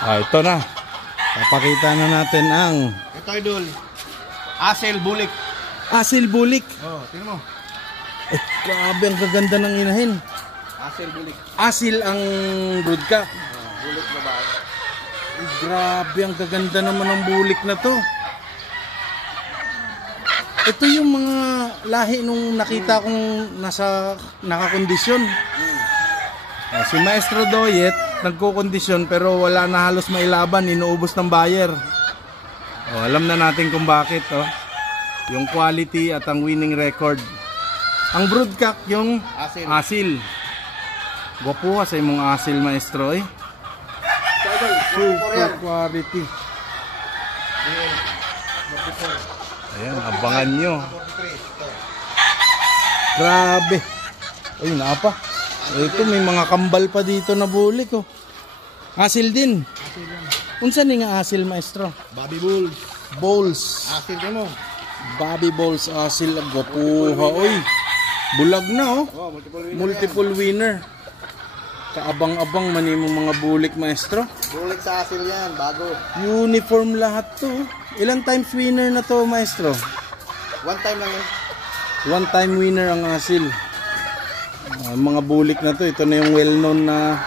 Ito na. Papakita na natin ang Ito idol. Asil Bulik. Asil Bulik. Oh, tingnan mo. Grabe ang gaganda ng inahin. Asil Bulik. Asil ang broodcock. Bulik babae. Grabe ang gaganda naman ng bulik na to. Ito yung mga lahi nung nakita kong nakakondisyon. Si Maestro Doyet nagkukondisyon pero wala na halos mailaban, inuubos ng buyer. Alam na natin kung bakit. Yung quality at ang winning record. Ang broodcock yung asil. Gwapo sa imong asil, Maestro. Super quality. Ayan, abangan nyo. Grabe. Ay, naapa. Ito, may mga kambal pa dito na bulik. Asil din. Unsa ni nga asil, Maestro? Bobby Bulls. Bowls. Asil din mo. Bobby Bowls asil. Gwapuha. Oy, bulag na multiple winner. Kaabang-abang man yung mga bulik, Maestro. Bulik sa asil yan, bago. Uniform lahat to. Ilang times winner na to, Maestro? One time lang yun. One time winner ang asil. Mga bulik na to, ito na yung well-known na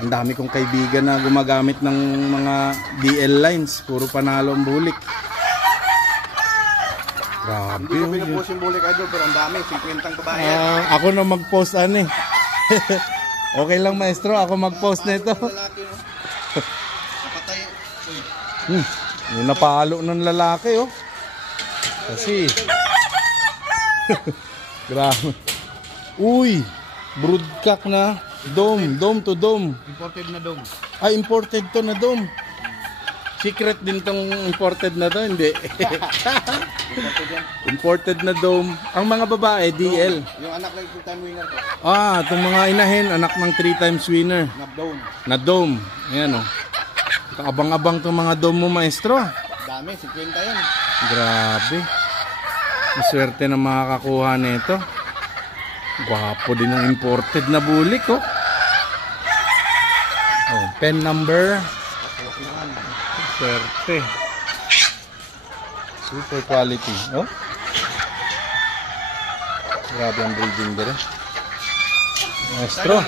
ang dami kong kaibigan na gumagamit ng mga DL lines. Puro panalo ang bulik. Grabe. Hindi ko pinupost yung bulik idol, pero ang dami, 50 ang babae. Ako na mag-post Okay lang, Maestro, ako mag-post na ito. Napatay. Yung napalo ng lalaki, Kasi grabe. Uy, broodcock na dome to dome. Imported na dome. Ay, imported to na dome. Secret din tong imported na to, hindi. Imported na dome. Ang mga babae, DL. Yung anak ng 2-time winner ko. Itong mga inahin, anak ng 3 times winner. Na dome. Ayan, Kaabang-abang tong mga dome mo, Maestro. Dami, 50 yan. Grabe. Maswerte na makakakuha nito. Gwapo din ang imported na bulik, pen number. Swerte. Super quality. Grabe ang breeding dere. Maestro.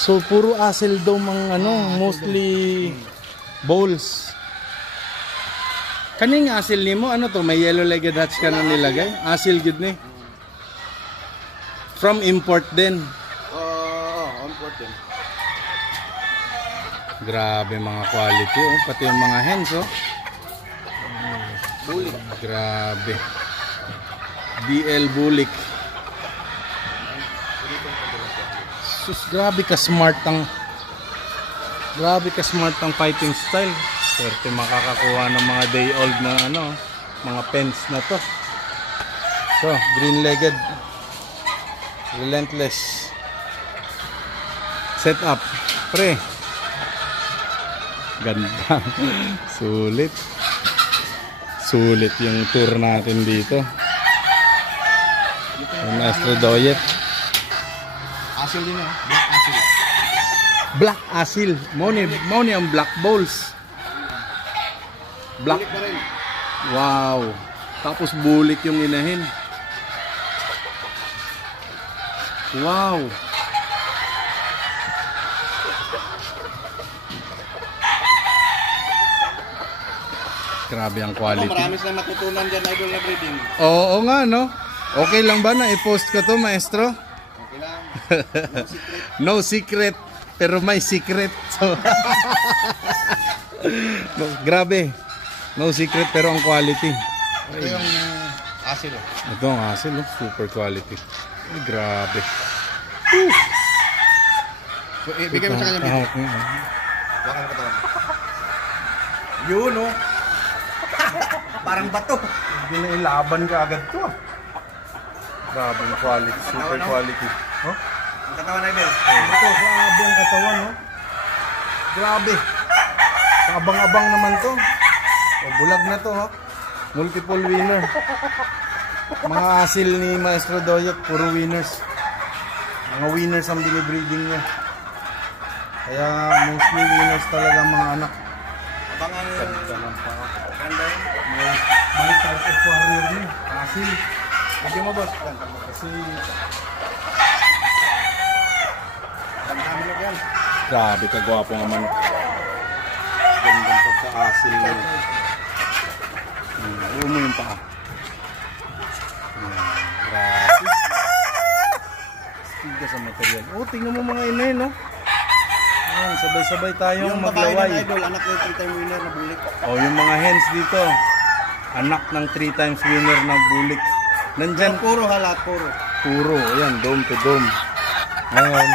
So puro asil dome ang mostly bowls. Kaning asil nimo may yellow-legged hatch ka na nilagay? Asil gud ni. From import din. Import din. Grabe mga quality, pati yung mga hens, Bulik. Grabe. DL bulik. Sus, grabe ka smart ang fighting style. Swerte makakakuha ng mga day old na mga pens na to. So, green-legged. Relentless. Set up. Pre. Ganda. Sulit. Sulit yung tour natin dito. Maestro Doyet. Asil din black asil. Black asil. Moni ang black bowls. Black. Bulik na rin. Wow. Tapos bulik yung inahin. Wow. Grabe ang quality. Marami silang natutunan dyan, idol na breeding. Oo nga, Okay lang ba na i-post ko to, Maestro? Okay lang. No secret, pero may secret. So, grabe. No secret, pero ang quality. Ito yung asil. Ito ang asil, super quality. Ay, grabe. Bigay mo sa kanya video. Wakan ka taon. Yun, Parang bato. Hindi na ilaban ka agad to. Grabe ang quality, super quality. Ang katawan, idol. Ito, grabe ang katawan, Grabe. Kaabang-abang naman to. Bulag na to, Multiple winner. Mga asil ni Maestro Doyet, puro winners. Mga winners ang binibreeding niya. Kaya mostly winners talaga mga anak. Abangan yung Ganda ng paa. ganda yun. May type of warrior niya. Asil. Medyo mo boss. Kasi Tandaan mo yan. grabe kagwapo nga manok. Gandang pagka-asil niya. Huwag mo yung paa. Grabe. Tiga sa material. Oh, tingnan mo mga inay, no? Ayan, sabay-sabay tayong Yung babae maglaway. ng idol, anak ng 3-time winner na bulik. Oh, yung mga hens dito. Anak ng 3 times winner ng bulik. Nandyan, Puro halat, puro. puro. Ayan, dome to dome. Ngayon,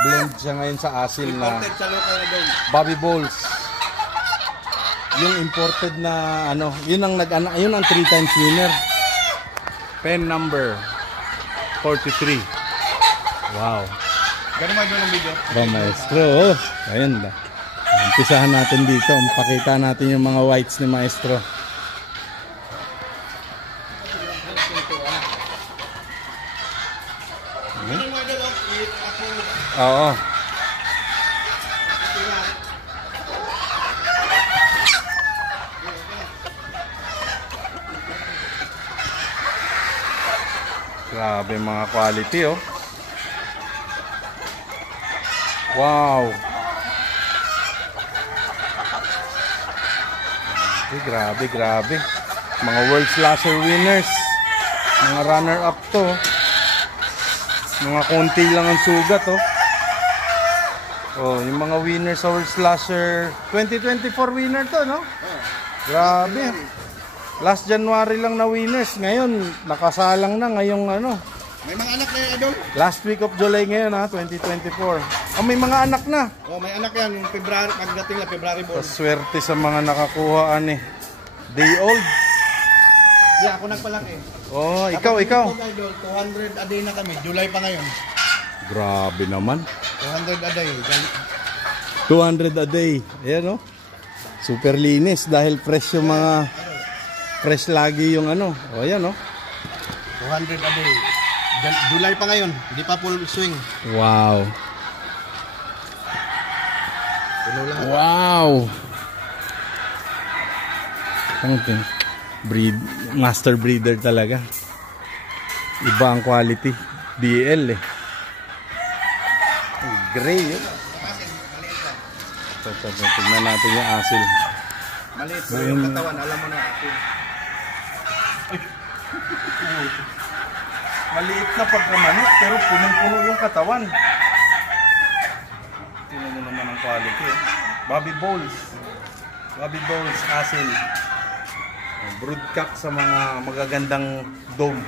blend siya ngayon sa asil na Imported sa local na dome. Bobby Balls. Yung imported na ano, yun ang yun ang 3 times winner. Pen number 43. Wow. Ganun mo idol ang video. Ba maestro. Oh. Ayun ba. Umpisahan natin dito. Pakita natin yung mga whites ni maestro. Ganun mo idol, ako. Oo. Grabe mga quality oh. Wow. Grabe, grabe. Mga World Slasher winners. Mga runner up to. Mga konti lang ang sugat oh. Oh, yung mga winners sa World Slasher 2024 winner to, no? Grabe. Last January lang na winners. Ngayon, nakasalang na ngayong ano. May mga anak na yung idol. Last week of July ngayon ha, 2024. Oh, may mga anak na. Oh, may anak yan. Yung February, pagdating na February born. Paswerte sa mga nakakuha ani. Day old. Yeah, ako nagpalaki. Oh, ikaw. Tapos idol, 200 a day na kami. July pa ngayon. Grabe naman. 200 a day. 200 a day. Ayan oh. Super linis dahil fresh yung mga fresh lagi yung ano. Oh, ayan oh. 200 a day. July pa ngayon. Hindi pa full swing. Wow. Puno lahat. Wow. Okay. Master breeder talaga. Iba ang quality. DL eh. Gray eh. Tignan natin yung asil. Maliit po yung katawan. Alam mo na atin. Maliit na pagkamanok pero punong-puno yung katawan. Tingnan mo naman ang quality eh. Bobby Balls. Bobby Balls asil. Broodcock sa mga magagandang dome.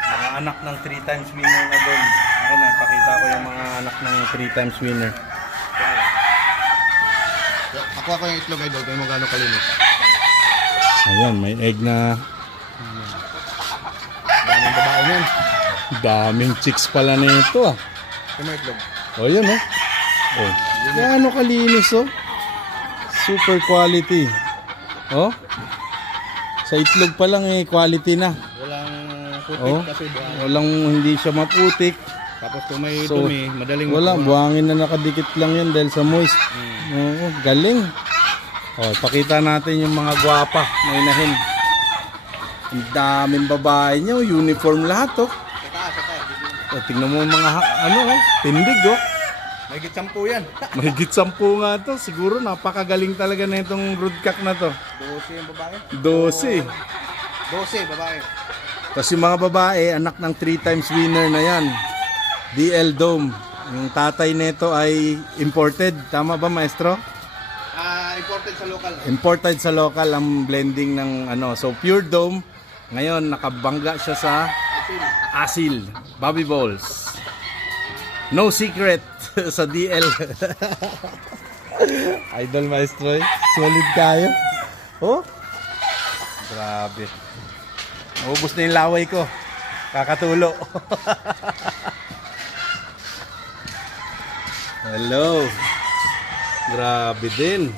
Mga anak ng 3 times winner na dome. Ako na, ipakita ko yung mga anak ng 3 times winner. Ako yung itlog idol. Kaya mo gano'ng kalinis. Ayan, may egg na. Daming babae yan. Daming chicks pala nito ah. Kaya mo itlog. O yun oh. Oh. Gaano kalinis oh. Super quality. Oh. Sa itlog pa lang eh quality na. Walang putik Oh. kasi buhangin. Walang hindi siya maputik. Tapos kung may So, dumi, madaling Wala, buhangin na nakadikit lang yan dahil sa moist. Oo, galing. Oh, pakita natin yung mga gwapa na inahin. Ang daming babae nyo, uniform lahat oh. Saka. Oh, tingnan mo mga ano oh, tindig oh. May gitsampu yan. Mahigit 10 nga to. Siguro napakagaling talaga na itong broodcock na to. 12 yung babae. 12. 12 babae. Tapos yung mga babae, anak ng 3 times winner na yan. DL Dome. Yung tatay nito ay imported. Tama ba maestro? Imported sa local. Imported sa local ang blending ng ano. So pure Dome. Ngayon nakabangga siya sa asil. Bobby Balls. No secret sa DL. Idol maestro eh. Solid kayo. Oh. Grabe. Naubos na yung laway ko. Kakatulo. Hello. Grabe din.